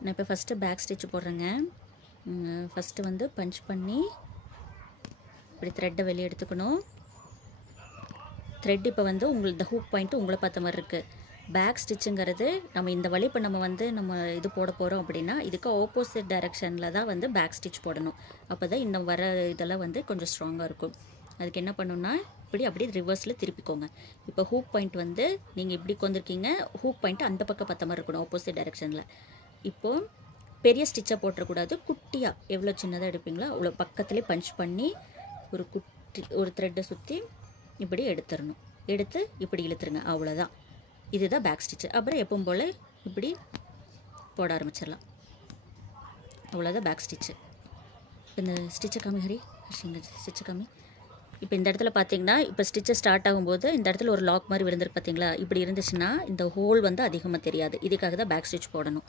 நான் இப்போ first back stitch போடுறேங்க. First வந்து பஞ்ச் பண்ணி இப்படி த்ரெட்டை வெளியே எடுத்துக்கணும். த்ரெட் இப்போ வந்து உங்களுக்கு ஹூக் பாயிண்ட்டு உங்களை பார்த்த மாதிரி இருக்குது. பேக் ஸ்டிச்சுங்கிறது நம்ம இந்த வழி இப்போ நம்ம இது போட போகிறோம் அப்படின்னா இதுக்கு ஆப்போசிட் டைரெக்ஷனில் தான் வந்து பேக் ஸ்டிச் போடணும். அப்போ தான் இந்த வர இதெல்லாம் வந்து கொஞ்சம் ஸ்ட்ராங்காக இருக்கும். அதுக்கு என்ன பண்ணணும்னா இப்படி அப்படியே ரிவர்ஸில் திருப்பிக்கோங்க. இப்போ ஹூக் பாயிண்ட் வந்து நீங்கள் இப்படி கொண்டிருக்கீங்க, ஹூக் பாயிண்ட் அந்த பக்கம் பார்த்த மாதிரி இருக்கணும் ஆப்போசிட் டைரெக்ஷனில். இப்போது பெரிய ஸ்டிச்சாக போட்டுறக்கூடாது, குட்டியாக எவ்வளோ சின்னதாக எடுப்பீங்களோ அவ்வளோ பக்கத்துலேயே பஞ்ச் பண்ணி ஒரு த்ரெட்டை சுற்றி இப்படி எடுத்துடணும். எடுத்து இப்படி இழுத்துருங்க, அவ்வளோதான். இதுதான் பேக் ஸ்டிச்சு. அப்புறம் எப்பவும் போல் இப்படி போட ஆரம்பிச்சிடலாம். அவ்வளோதான் பேக் ஸ்டிச்சு. இந்த ஸ்டிச்சை காமி ஹரி ஸ்டிச்சை காமி. இப்போ இந்த இடத்துல பார்த்தீங்கன்னா இப்போ ஸ்டிச்சை ஸ்டார்ட் ஆகும்போது இந்த இடத்துல ஒரு லாக் மாதிரி விழுந்திருக்கு பார்த்தீங்களா? இப்படி இருந்துச்சுன்னா இந்த ஹோல் வந்து அதிகமாக தெரியாது. இதுக்காக தான் பேக் ஸ்டிச் போடணும்.